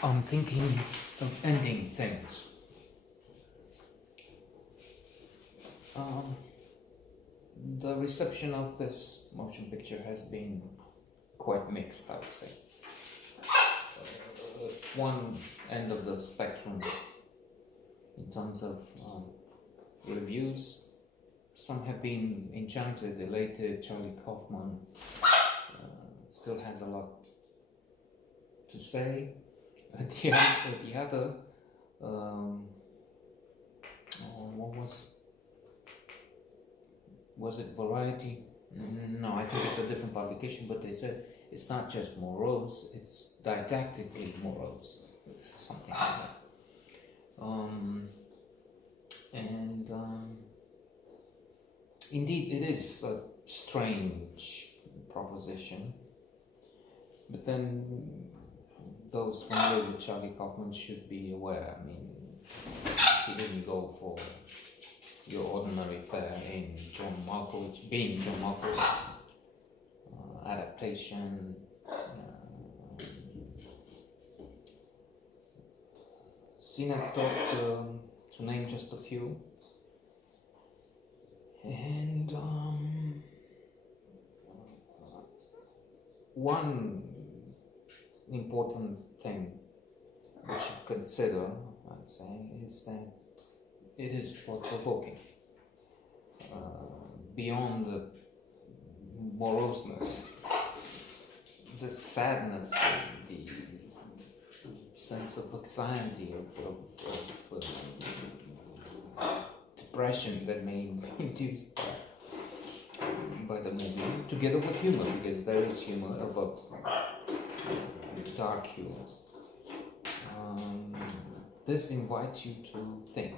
I'm thinking of ending things. Um, the reception of this motion picture has been quite mixed, I would say. At one end of the spectrum, in terms of reviews, some have been enchanted, elated. Charlie Kaufman still has a lot to say. At the other, what was it Variety? No, I think it's a different publication, but they said it's not just morose, it's didactically morose, something like that. Indeed, it is a strange proposition, but then those familiar with Charlie Kaufman should be aware. I mean, he didn't go for your ordinary fare in John Malkovich, being John Malkovich, adaptation, Synecdoche, to name just a few. And one important thing we should consider, I'd say, is that it is thought-provoking. Beyond the moroseness, the sadness, the sense of anxiety, of depression that may be induced by the movie, together with humor, because there is humor, of a dark humor. This invites you to think,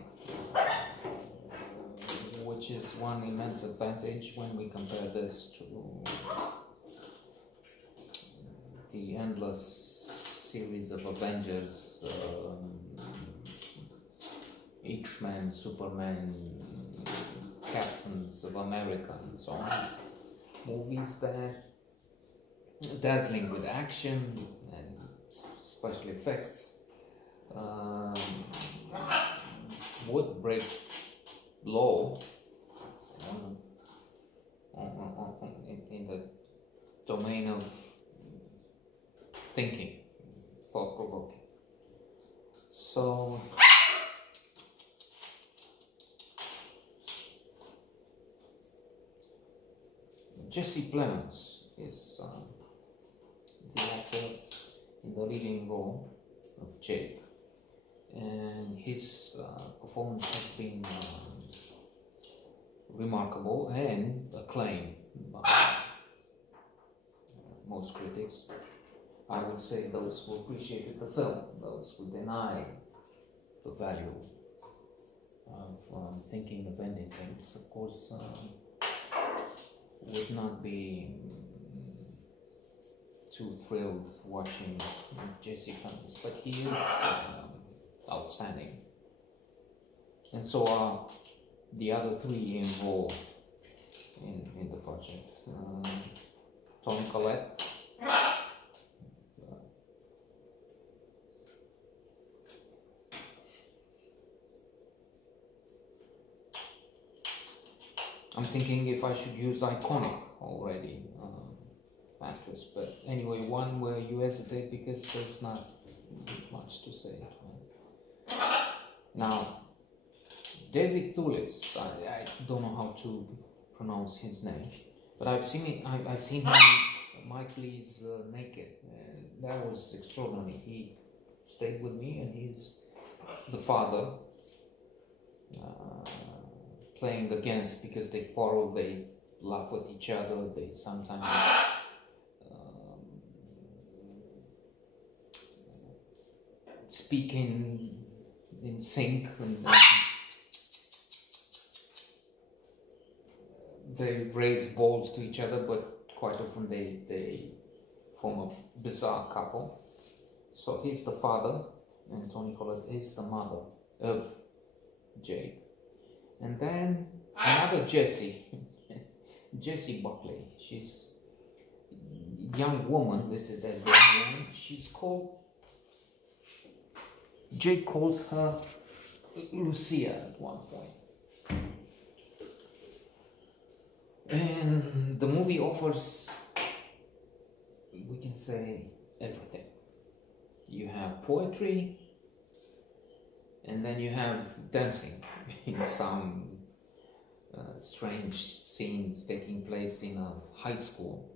which is one immense advantage when we compare this to the endless series of Avengers, X-Men, Superman, Captains of America, and so on. Movies that are dazzling with action and special effects would break law in the domain of thinking, thought-provoking. So Jesse Plemons is the actor in the leading role of Jake, and his performance has been remarkable and acclaimed by most critics. I would say those who appreciated the film, those who deny the value of thinking of ending things, of course, would not be too thrilled watching Jesse Plemons, but he is outstanding, and so are the other three involved in the project. Toni Collette, I'm thinking if I should use iconic already actress, but anyway, one where you hesitate because there's not much to say. Now, David Thewlis, I don't know how to pronounce his name, but I've seen him Mike Lee's Naked, and that was extraordinary. He stayed with me, and he's the father playing against, because they quarrel, they laugh with each other, they sometimes speak in sync, and they raise balls to each other, but quite often they form a bizarre couple. So he's the father, and Toni Collette is the mother of Jake. And then another Jessie, Jessie Buckley. She's a young woman, listed as the young woman. She's called Jake calls her Lucia at one point. And the movie offers, we can say, everything. You have poetry, and then you have dancing in some strange scenes taking place in a high school.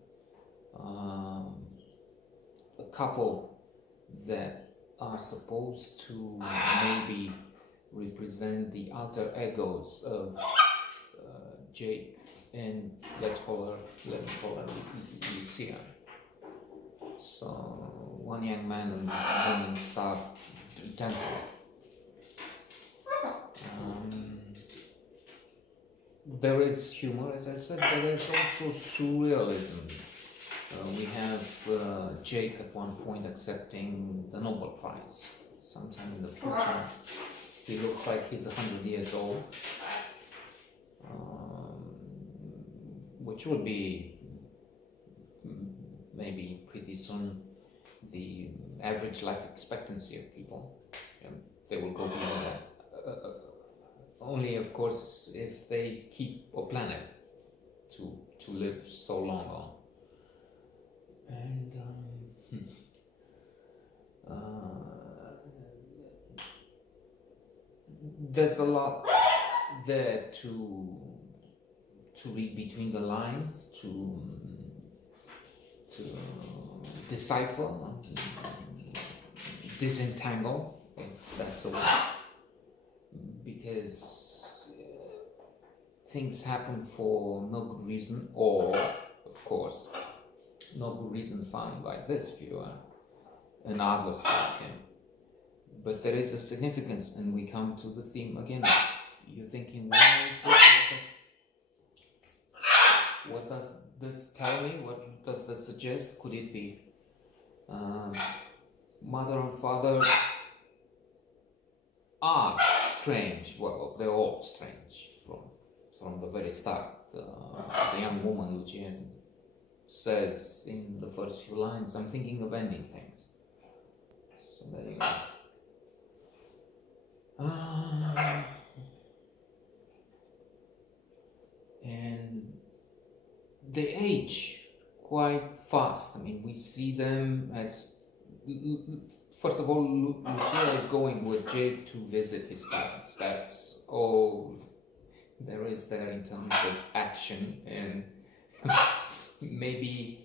A couple that are supposed to maybe represent the alter egos of Jake and let me call her Lucia. So one young man and woman start dancing. There is humor, as I said, but there's also surrealism. We have Jake at one point accepting the Nobel Prize sometime in the future. He looks like he's 100 years old, which would be maybe pretty soon the average life expectancy of people. They will go beyond that. Only, of course, if they keep or plan it to live so long on. And there's a lot there to read between the lines, to decipher, disentangle, if that's the word. Because things happen for no good reason, or, of course, no good reason found by this viewer and others like him. But there is a significance, and we come to the theme again. You're thinking, why is this? What does this tell me? What does this suggest? Could it be mother and father are strange? Well, they're all strange from the very start. The young woman, Lucia, says in the first few lines, "I'm thinking of ending things." So there you go. And they age quite fast. I mean, we see them as, first of all, Lucia is going with Jake to visit his parents. That's all there is there in terms of action, and maybe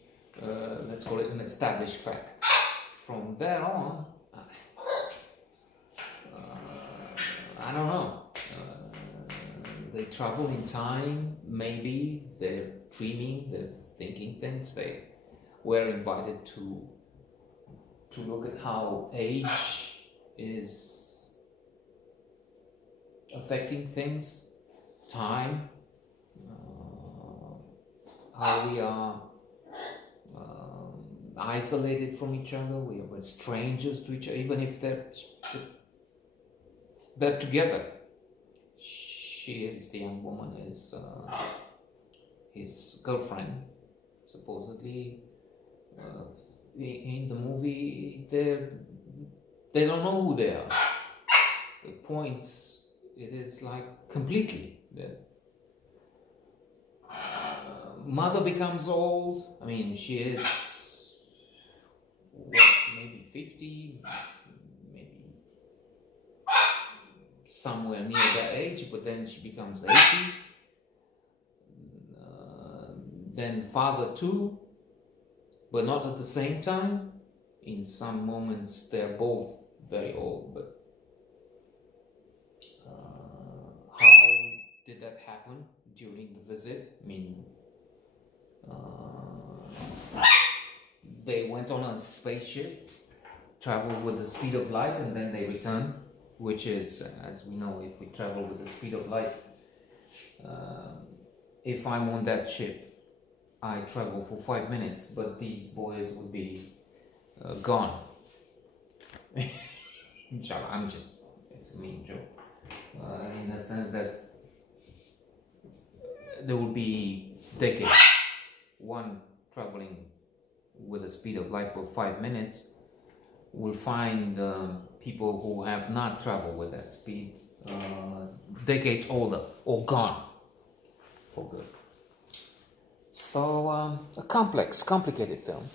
let's call it an established fact. From there on, I don't know. They travel in time. Maybe they're dreaming, they're thinking things. They were invited to look at how age is affecting things, time, how we are isolated from each other. We're strangers to each other, even if they're together. The young woman is his girlfriend, supposedly. In the movie, they don't know who they are. It points, it is like completely. Mother becomes old. I mean, she is maybe 50, maybe somewhere near that age, but then she becomes 80. Then father too, but not at the same time. In some moments they're both very old, but how did that happen during the visit? I mean, they went on a spaceship, traveled with the speed of light, and then they returned, which is, as we know, if we travel with the speed of light, if I'm on that ship, I travel for 5 minutes, but these boys would be gone. I'm just, it's a mean joke, in the sense that there would be decades. One traveling with the speed of light for 5 minutes will find people who have not traveled with that speed, decades older or gone for good. So a complicated film.